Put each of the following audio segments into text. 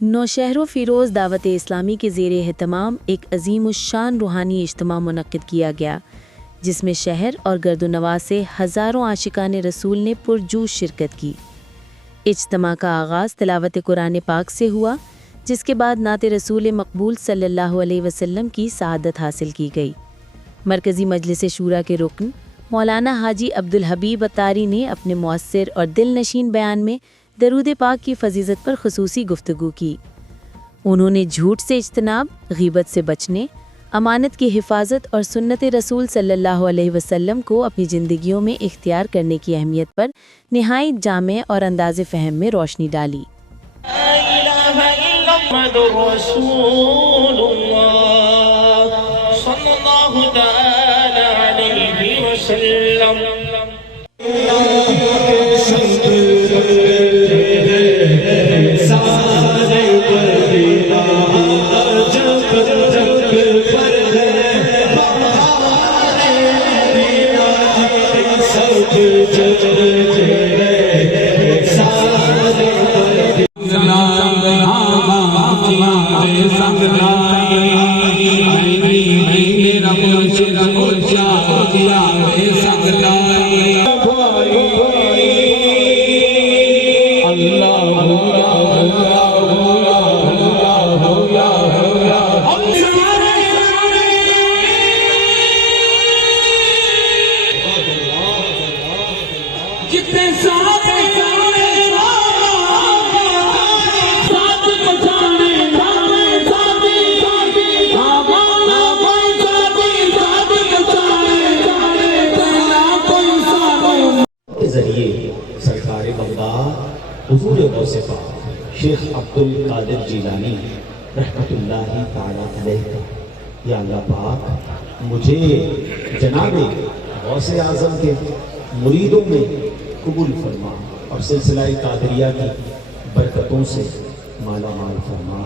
نوشہر و فیروز دعوت اسلامی کے زیر اہتمام ایک عظیم الشان روحانی اجتماع منعقد کیا گیا، جس میں شہر اور گرد و نواح سے ہزاروں عاشقان رسول نے پرجوش شرکت کی۔ اجتماع کا آغاز تلاوت قرآن پاک سے ہوا، جس کے بعد نعت رسول مقبول صلی اللہ علیہ وسلم کی سعادت حاصل کی گئی۔ مرکزی مجلس شورا کے رکن مولانا حاجی عبدالحبیب اتاری نے اپنے مؤثر اور دل نشین بیان میں درود پاک کی فضیلت پر خصوصی گفتگو کی۔ انہوں نے جھوٹ سے اجتناب، غیبت سے بچنے، امانت کی حفاظت اور سنت رسول صلی اللہ علیہ وسلم کو اپنی زندگیوں میں اختیار کرنے کی اہمیت پر نہایت جامع اور انداز فہم میں روشنی ڈالی۔ لا الہ الا محمد رسول اللہ صلی اللہ تعالی علیہ وسلم۔ حضور غوث پاک شیخ عبدالقادر جیلانی رحمۃ اللہ تعالیٰ علیہ، یا اللہ پاک مجھے جناب غوث اعظم کے مریدوں میں قبول فرما اور سلسلہ قادریہ کی برکتوں سے مالا مال فرما،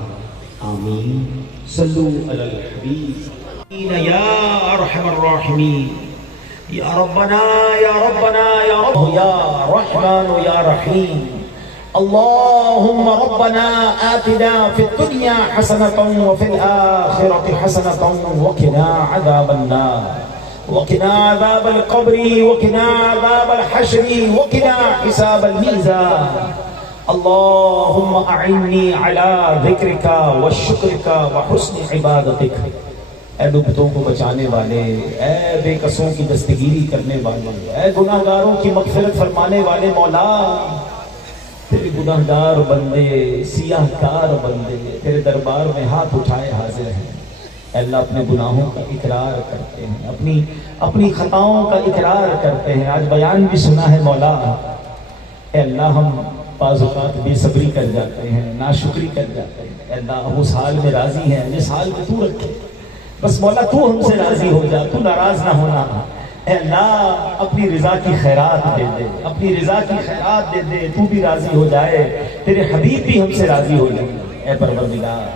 آمین۔ صلو علی الحبیب یا ارحم الراحمین، یا ربنا یا ربنا یا رب یا رحمان یا رحیم۔ اللهم ربنا آتنا في الدنيا حسنة وفي الآخرة حسنة وقنا عذاب النار وقنا عذاب القبر وقنا عذاب الحشر وقنا حساب الميزان۔ اللهم أعني على ذكرك وشكرك وحسن عبادتك۔ اے ڈوبتوں کو بچانے والے، اے بے کسوں کی دستگیری کرنے والے، اے گناہ گاروں کی مغفرت فرمانے والے مولا، تیرے گناہ گار بندے، سیاہ کار بندے تیرے دربار میں ہاتھ اٹھائے حاضر ہیں۔ اے اللہ اپنے گناہوں کا اقرار کرتے ہیں، اپنی خطاؤں کا اقرار کرتے ہیں۔ آج بیان بھی سنا ہے مولا، اے اللہ ہم بعض اوقات بے صبری کر جاتے ہیں، ناشکری کر جاتے ہیں۔ اے اللہ ہم اس حال میں راضی ہیں جس حال میں تو رکھے، بس مولا تو ہم سے راضی ہو جا، تو ناراض نہ ہونا۔ اے اللہ اپنی رضا کی خیرات دے دے، اپنی رضا کی خیرات دے دے، تو بھی راضی ہو جائے، تیرے حبیب بھی ہم سے راضی ہو جائے۔ اے پروردگار،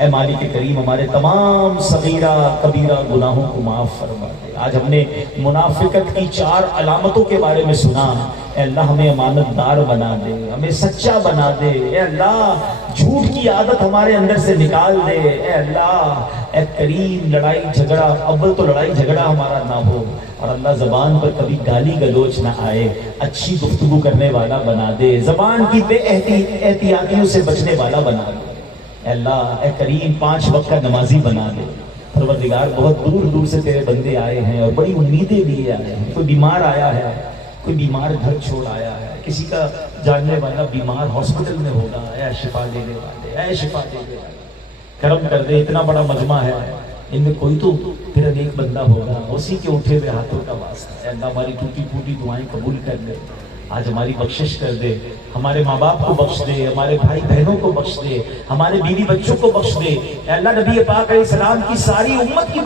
اے مالک کریم، ہمارے تمام صغیرہ کبیرہ گناہوں کو معاف فرما دے۔ آج ہم نے منافقت کی 4 علامتوں کے بارے میں سنا۔ اے اللہ ہمیں امانت دار بنا دے، ہمیں سچا بنا دے۔ اے اللہ جھوٹ کی عادت ہمارے اندر سے نکال دے۔ اے اللہ، اے کریم، لڑائی جھگڑا، اول تو لڑائی جھگڑا ہمارا نہ ہو، اور اللہ زبان پر کبھی گالی گلوچ نہ آئے، اچھی گفتگو کرنے والا بنا دے، زبان کی بے احتیاطیوں سے بچنے والا بنا دے۔ اے اللہ، اے کریم، 5 وقت کا نمازی بنا دے۔ پروردگار بہت دور دور سے تیرے بندے آئے ہیں اور بڑی امیدیں لیے آئے ہیں۔ کوئی بیمار آیا ہے، کوئی بیمار گھر چھوڑ آیا ہے، کسی کا جاننے والا بیمار ہاسپٹل میں ہوگا۔ اے شفا دینے والے، اے شفا دینے والے، کرم کر دے۔ اتنا بڑا مجمع ہے، ان میں کوئی تو تیرا نیک بندہ ہوگا، اسی کے اٹھے ہوئے ہاتھوں کا واسطہ۔ اے اللہ ہماری ٹوٹی پھوٹی دعائیں قبول کر لے، آج ہماری بخشش کر دے، ہمارے ماں باپ کو بخش دے، ہمارے بھائی بہنوں کو بخش دے، ہمارے بیوی بچوں کو بخش دے۔ اے اللہ نبی پاک علیہ السلام کی ساری امت کی